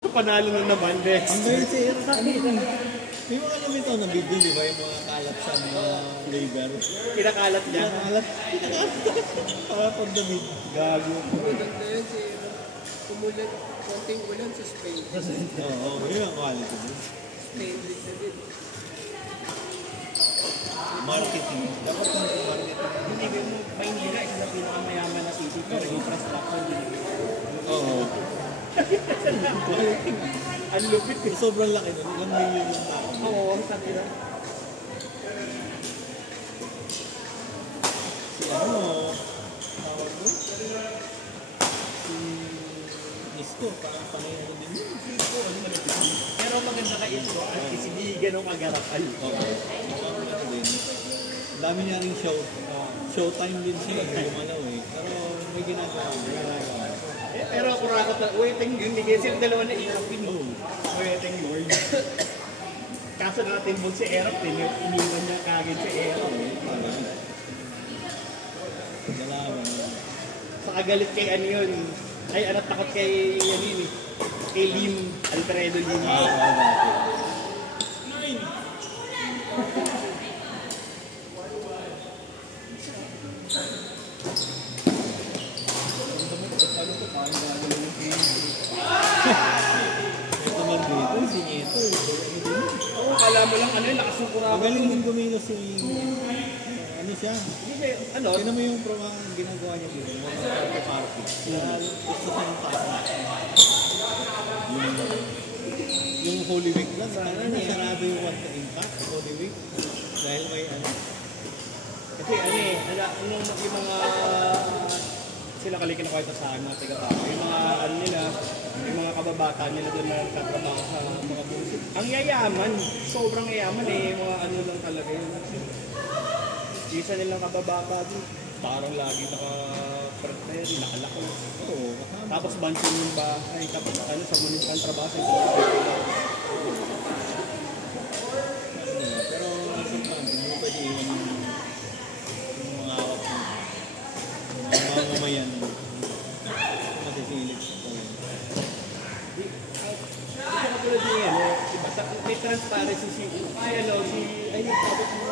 Panalo na naman, Dex. Ang galing si Eric. May mga alam ito na video, di ba? Yung mga kalat sa mga labor. Kinakalat niya. Kinakalat. Para pag damit. Gago. Maganda yan si kumulat. Konting ulan sa Spain. Oo, yun ang quality din. Spain din na din. Marketing. Dapat kang marketing. Hindi mo, Maynila, isa sa pinakamayaman na city. Pero infrastructure din. Oo. Ang lupit eh. Sobrang laki nun. Ilang million yung tao. Oo, ang sabi na. Si ano, tawag mo? Si Isko, parang panay ano din yun. Oo, ano malupit. Pero maganda ka ito. At hindi ganun kagarapan. Oo. Ano din. Ang dami niya rin show. Showtime din siya. Gumalaw eh. Pero may ginagawa. Pero ako rakot na, waiting yun, hindi kasi yung dalawa na iapin mo. Waiting word. Kaso natin mo si Erap din, yung iniwan niya kagad si Erap. Dalawan. Sa kagalit kay ano yun, ay ano takot kay ano yun eh, kay Lim, Alfredo Lim. Ito man dito, si Nieto. Oo, kala mo lang ano yun, nakasukura ako. Magaling din gumino si... Ano siya? Hindi, ano? Sino mo yung promo ginagawa niya dito? Mga party. Kaya gusto siya ng party. Yung Holy Week lang. Sana sarado yung What the Impact, Holy Week. Dahil may ano. Kasi ano eh, yung mga sila kalikin ako ito sa mga taga-tao. Yung mga ano nila, yung mga kababata nila doon na nagtatrabaho sa mga busit. Ang yayaman, sobrang yayaman eh, yung mga ano lang talaga yun. Isa nilang kababata doon, parang lagi naka-prepare, nakalako. Oo. Tapos bansin yung bahay, tapos ano, sa municipal trabaho sa Pero sometimes, hindi mo pwede iwan yung mga awak mo. Yung mga mamayan. Masisilip ko yun. Ito katulad yung ano, may transparency si ano, ay nagtabot mo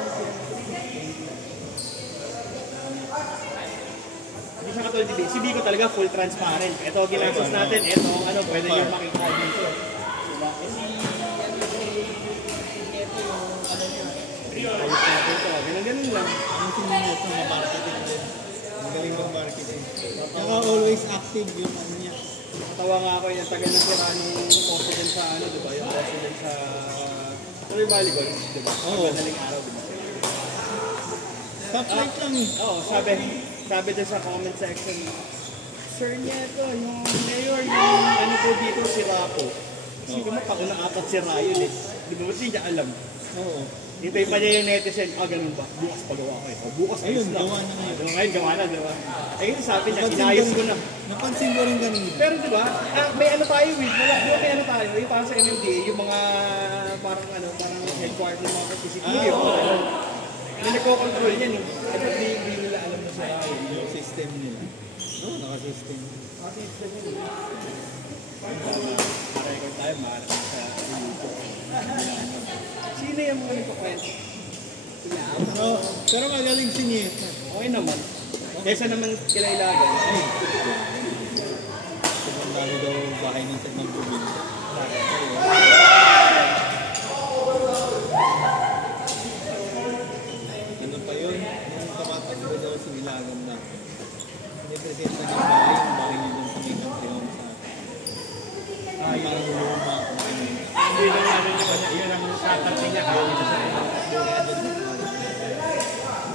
hindi siya katulad din. Si Biko talaga full transparent. Ito ginastos natin, ito ano, pwede nyo makita dito. Diba? Kasi ito yung ano nyo. Ayos natin ito. Ganun lang. Ang sinunod ito, ma-marketing din. Ang galing mag-marketing. Saka always active yung ano niya. Tawa nga ako yung tagal na sira ng posto din sa ano, diba? Yung posto din sa Tuloy Volleyball, diba? Oo. Madaling araw, diba? Stoplight lang eh. Oo, sabi din sa comment section, Sir Nieto, yung mayor, yung ano po dito, si Rapo. Kasi mo, paunang apat si Ryan eh. Di ba, hindi niya alam. Oo. Hintay pa niya yung netizen, ganun ba? Bukas pagawa ko eh. O, bukas Ayun, ayos na. gawa na ngayon. Ngayon, gawa na, di ba? Ayun, sabi niya, inayos ko na. Napansin ko rin kanina. Pero di ba, may ano tayo eh. May ano tayo, yung parang sa MMDA, yung mga parang headquarters ng mga CCTV. May nagko-control yan eh. At hindi nila alam na siya. Yung system nila. Oo, naka-system. System yun. Record tayo, maharap sa YouTube. Sino yung mga nagkukwento? Pero magaling si Nieto. Okay naman. Kesa naman kilailagan. Sobrang dami daw bahay ng Sagmang Tubig. Ano pa yun? Nung tumatakbo daw si Ilagan na. Nipresent na yung bahay niya dun sa may country home sa parang luma. Hindi na ano naman, yun ang property niya.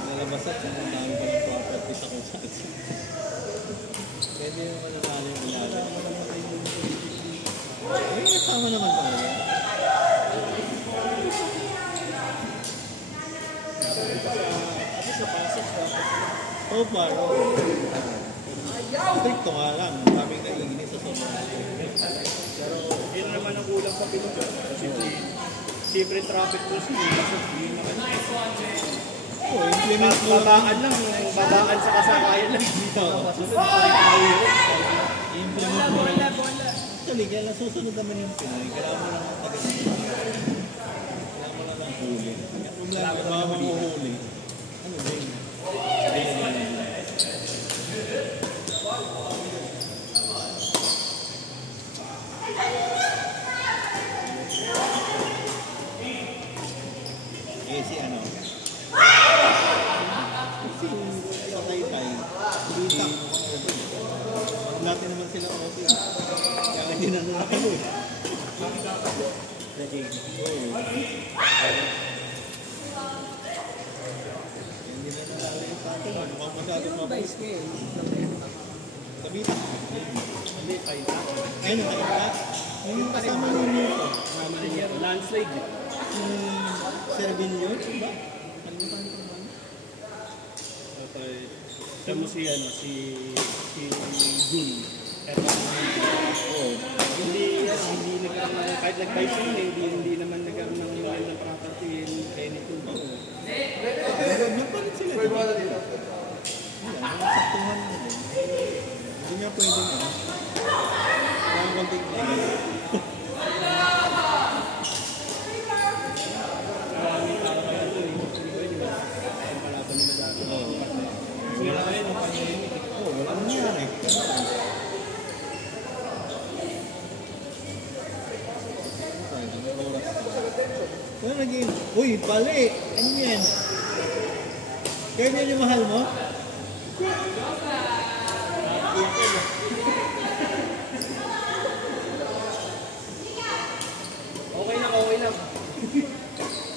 Nalabasan sa mga dami pa ng property sa kung saan. Pwede naman naman yung Ilagan. Eh, kasama naman talaga. Sa pasok So far, stricto nga lang. Maraming naiinis sa sobrang. pero yun naman ang kulang sa Pilipinas. Kasi siyempre traffic rules yun. Kasi yun naman. Oo, implement mo lang. Babaan sa kasakayan lang. Implement mo lang. Actually, kaya nasusunod naman yung Pinoy. Kailangan mo lang ang tagal. Kailangan mo lang ang huli. Ang problema, mga mahuhuli. Ano din? Eh si ano? Si sa Taytay. Dita. Natin naman sila okay. Kaya hindi na nakalo eh. Hindi na nakalo yung pato. Mukhang masyadong mabait. Vice ngayon. Kabita. Hindi, Tayta. Ayun, nakita. Yung kasama ninyo ito. Naman niya, landslide eh. Servillo, diba? Kalimutan ko naman. Okay. Alam mo si, ano, si Jun. Oo. Hindi nagkaroon ng, kahit nag-vice yun, hindi naman nagkaroon ng magandang property in anything. Ganyan pa rin sila. Wala, saktuhan na rin. Hindi nga pwede na. Parang konting Maraming tao kaya ito eh. Di ba? Ang palaban nila dati. Oo. Sila na yun, ang pandemic. Oo, wala nangyari. Ano naging, uy, bali! Ano yan? Kaya yan yung mahal mo? Okay lang, okay lang.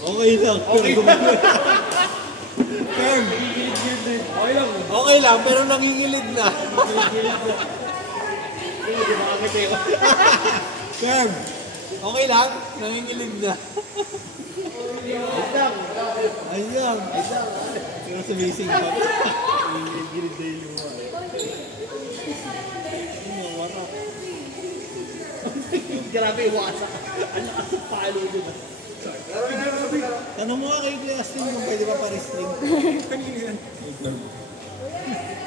Okay lang. Okay lang. Term, Okay lang. okay lang, pero nangingilig na. Hindi, di ba kami kayo? Term, okay lang, nangingilig na. Isang. Ayun. Pero sumising pa. Gilid na yung luha eh. Warap. Grabe, wasak. Ang lakas ng palo dun ah. Tanong mo nga kay Clay Astin kung pwede pa pa-wrestling.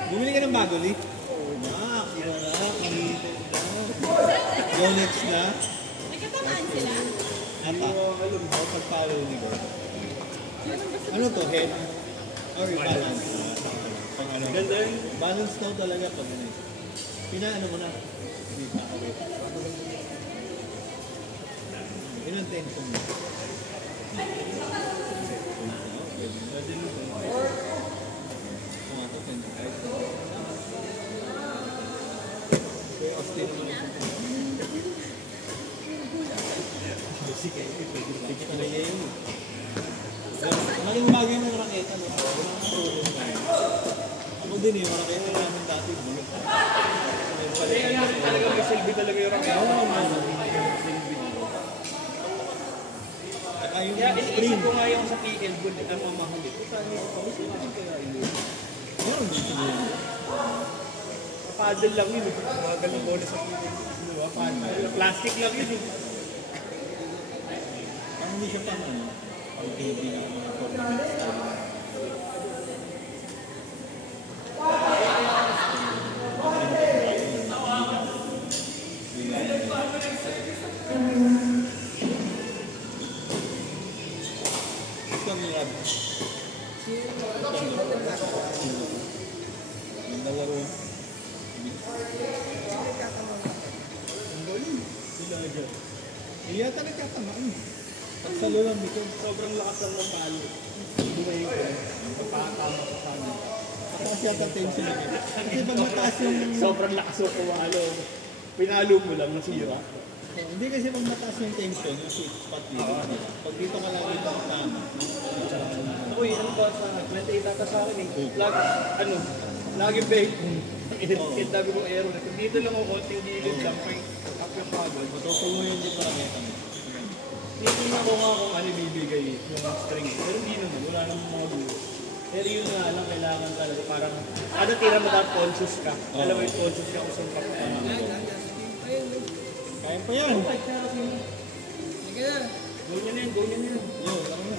Bumili ka ng bago, Lee? Oo, Mac. Sira na. Pangitid na. Go next na. Nagkatamaan sila. Ata. Ako pagpalo ni Go. Ano to? Head? Or balance? Pag ano? Ganda yun. Balance daw talaga pag ano. Pinaano mo na? Hindi pa. Okay. Ilang tension mo? Malaking bagay ng raketa, no? Ako din eh, yung raketa namin dati. Talaga may silbi talaga yung racket. Oo, man. Saka yung Kaya screen. inisip ko nga yung sa PL Gold, ang mamahal ito. Meron din siguro. Paddle lang yun. Mga ganang bola sa PL Gold. Diba? Paddle. Plastic lang yun. Parang hindi siya pang ano, pang TV na mga tournament style. Ito ang lab. Ang dalaro. Sila dyan. Iya talaga nagkatamaan. Pagsalo lang dito. Sobrang lakas lang ng palo. Bumayin ko. Pagpakatama sa sana. Mataas yata tension na kayo. Kasi pag mataas yung... Sobrang lakas ng pumalo. Pinalo mo lang, nasira. Hindi kasi pag mataas yung tension, yung sweet spot dito. Pag dito ka lang dito ang tama. Uy, ano ba sa nag-28 sa akin eh. Lagi bake. Kaya dami kong aero. Kung dito lang ako, konting gilid lang. Up yung pagod. Matutuloy yung dito lang kami. Titingnan ko nga kung ano ibibigay yung string. Pero hindi naman, wala namang mga buo. Pero yun nga lang, kailangan talaga parang, tira mo dapat conscious ka. Alam mo yung conscious ka kung saan ka pa. Kaya pa yan. Sige na. Go nyo na yun, go nyo na yun. Yo, ano na?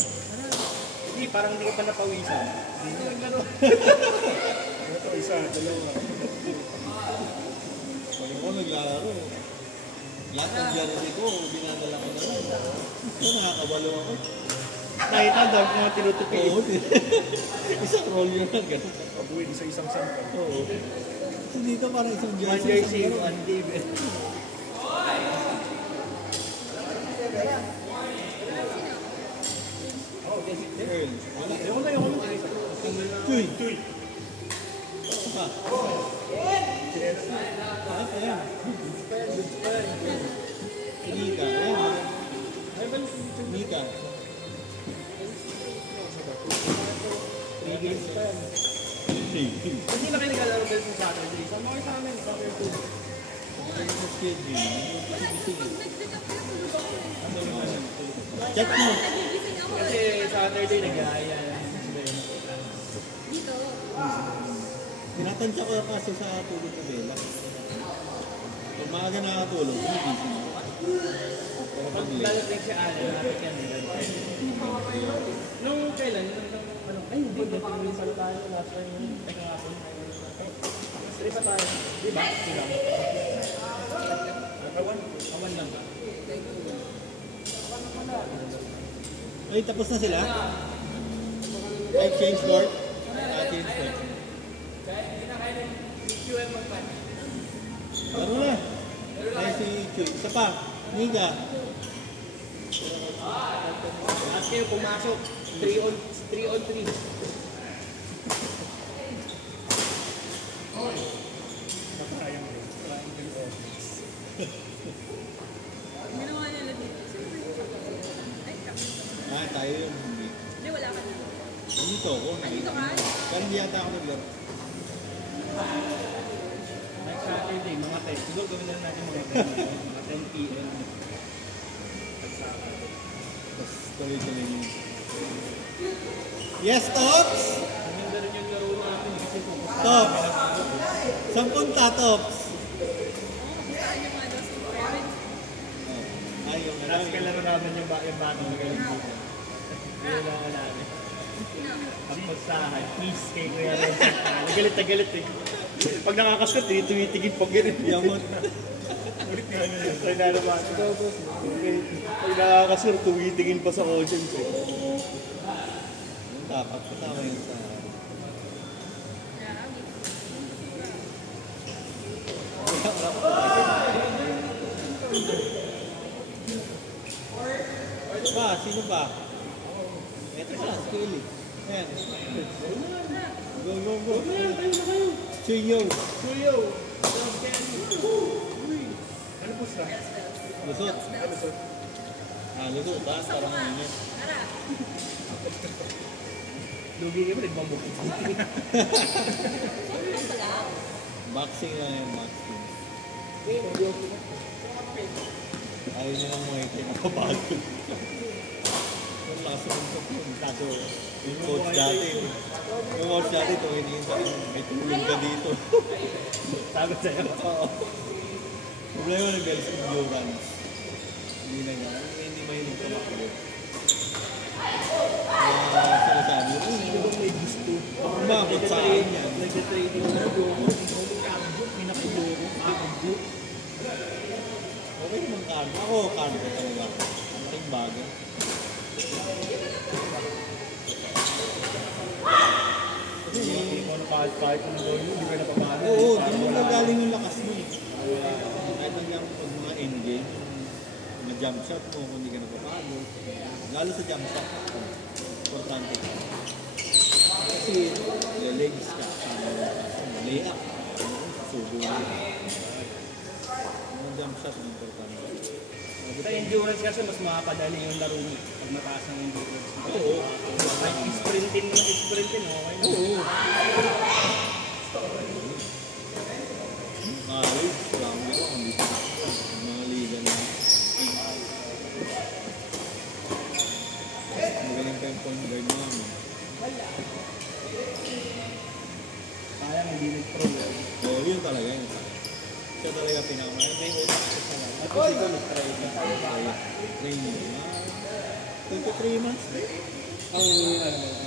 Hindi, parang hindi ka pa napawisan. Hindi ka naglaro. Ito, isa, dalawa. Pag ako naglalaro. Lahat ng jersey ko, dinadala ko na lang. So, nakakabalo ako. Nakita daw mga tinutupi. Oo. Isang roll yun lang, gano'n. Pabuhin, isang sample. Oo. So, dito parang isang One jersey. jersey, isang one David. Earl. Wala. Ayoko na. Chuy. Tuy. Pa. Ayan. Nika. Ayan. Nika. 3 games pa yan. Hindi na kayo naglalaro dahil sa Saturday. Sama kayo sa amin, Saturday. Chat mo. Nagigising ako Kasi Saturday nag-aaya. dito. Tinatansya ko kasi sa tulog ko Bella. Pag maaga nakatulog, hindi gising ako. Pero pag late, Lalating si Ana, nakapit yan. Nung kailan? Ay, hindi. Nagpinulin pala tayo last time yun. Teka nga po. Stress pa tayo. Di ba? Sila. Awan lang ba? ay, tapos na sila? Ay, change court? Change court. Ano na? Ay, si Chuy. Isa pa. Nika. At kayo pumasok. 3 on 3. Ginawa nila dito. Ay, kami. Tayo yung hindi. Hindi, wala ka dito. Dito ako. Dito ka? Pero hindi yata ako naglaro. Next Saturday, mga 10. Siguro gawin na natin mga 10 p.m. Tapos tuloy-tuloy yun. Yes, Tops! Maganda rin yung laro natin kasi pupunta. Tops! 10 Tops! Saan yung ano, si parents? Ay, yung Tapos kalaro namin yung batang magaling dito. Yun lang namin. Ang pusahan, peace kay Kuya Renzo. Nagalit na galit eh. Pag nakakaskat, tumitigil pag ganun. Yamot. Ulit nga yun. Kaya na naman. Pag nakakaskat, tumitigil pa sa audience eh. Dapat kasama yun sa... Sino pa? Ito sa skill eh. Ayan. Go, go, go. Chuyo. Kuyo! Ano po sa? Lusot. Lusot. Taas parang init. Tara. Lugi ka ba? Nagbambok. Boxing lang yan, boxing. Ayaw nyo lang mga ito nakapagod. Yung lakas ng tok yun. Kaso, yung coach dati, tumingin sa akin, may tulog ka dito. Sagot sa'yo. Oo. Problema ng girls endurance. Hindi mahilig tumakbo. Kaya sinasabi, Sino bang may gusto? umabot sa akin yan. Nag-training na doon. May nakiloko. Kakabot. Okay naman karma. Ako, karma talaga. Ang laking bagay. Kasi hindi mo napahit-pahit ng gawin mo, hindi ka napapahit. Oo, di mo nagaling yung lakas mo eh. Kahit hanggang pag mga endgame, mga jump shot mo, kung hindi ka napapagod. Lalo sa jump shot, importante ka. Kasi yung legs ka, lay up, subo mo. Mga jump shot, importante. Sa endurance kasi mas makapadali yung laro mo pag mataas ng endurance. Oo. Kahit sprintin mo, okay na. Oo. College, grabe ko, hindi ko mga liga na. Magaling pa yung point guard namin. Sayang hindi nag-pro. Oo, yun talaga yun. Siya talaga pinakamalaki. May utak ko sa lang. At kasi ko nag-try na. Training. 2 to 3 months eh. Ang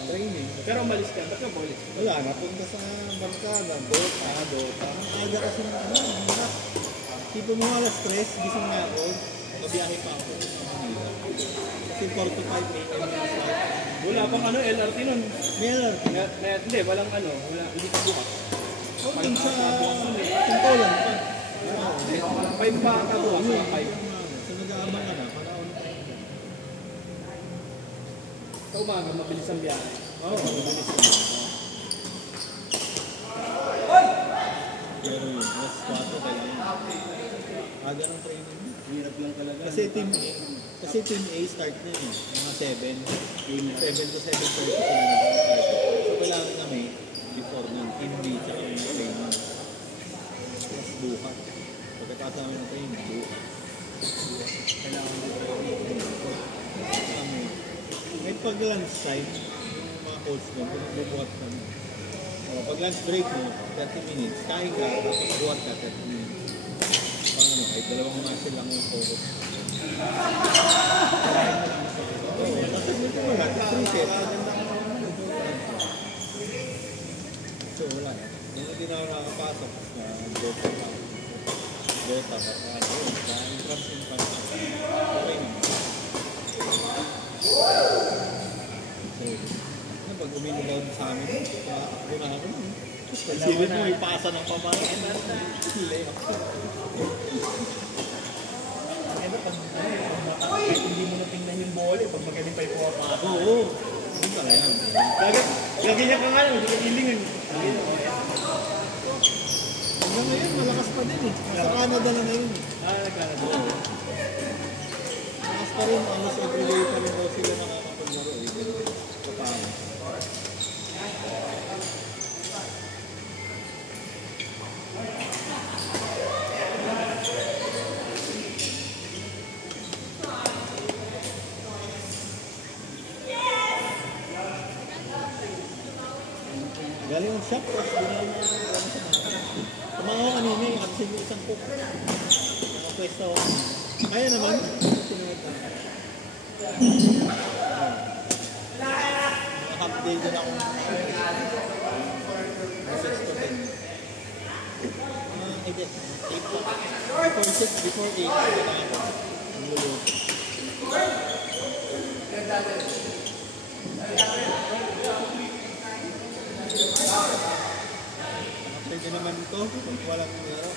Training. pero umalis ka, ba't ka umalis? Wala, napunta sa barkada. Dota. Ang aga kasi ng ano, hirap. Tipo mo alas 3, gising na ako, kabiyahe pa ako. Kasi 4 to 5 a.m. yung flight. Wala pang ano, LRT nun. May LRT. Hindi, walang ano, hindi pa bukas. O, dun sa Sintolan pa. Hindi, 5 pa ata bukas, mga 5. So, nag-aabang ka na, para ako na. Sa umaga, mabilis ang biyahe. Oo, mabilis ko. Pero yun, alas 4 kayo. Aga ng training. Hirap lang talaga. Kasi team A start na yun. Mga 7. 7 to 7:30 sila nag-start. So, kailangan kami before nun, team B tsaka yung training. Tapos bukas. Pagkatapos namin ng training, bukas. Kailangan din. Kami. May pag-lunch time, yung mga coach doon, bubuhat kami. O, pag lunch break mo, 30 minutes, kain ka, tapos buhat ka 30 minutes. Pang ano, ay dalawang muscle lang yung focus. Oo, tapos ito mo lahat, 3 sets. So, wala. Yung hindi na ako nakakapasok, na Dota pa. Dota pa. Entrance yung pang-pasok. Okay naman. So, pag uminugaw sa amin, makakakbo na ako. Tapos pag-silip mo, ipasa ng pamana. Layoff. Kahit hindi mo na tingnan yung bola, pag magaling pa yung pumapasok. Oo. Yun pala yan. Ganyan ka nga lang, hindi ka ilingan. Hanggang ngayon, malakas pa din eh. Sa Canada na ngayon. Naglalaro. Malakas pa rin, almost everyday pa rin daw sila nakakapaglaro eh. Kapama. Galing ang shop, tapos dinala na sa mga. Tumawa kanina yung absent yung isang cook. Nakapwesto ako. Kaya naman, sinuot na. Naka-update din ako. Message ko din. Edit. 8 pa. Before 6, before 8. Ang lulot. Pwede naman ito, kung walang laro.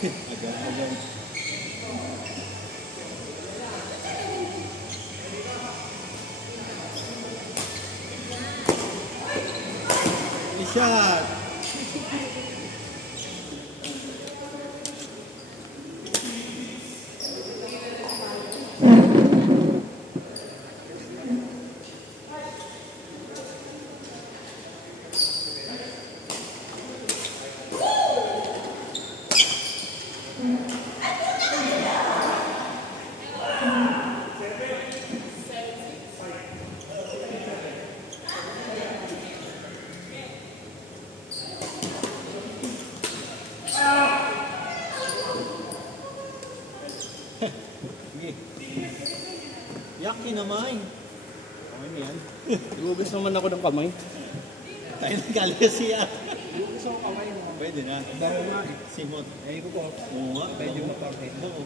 Agad-agad. Shot! Sige. Yaki naman. Okay na yan. Ilugas naman ako ng kamay. Tayo nagkalasi yan. Ilugas ako kamay mo. Pwede na. Dahil nga eh. Simot. Eh, ko po. Oo nga. Medyo mapakit. Oo.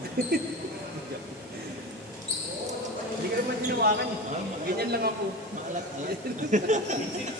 Hindi ka naman tinawakan eh. Ah, Ganyan lang ako. maalat-alat.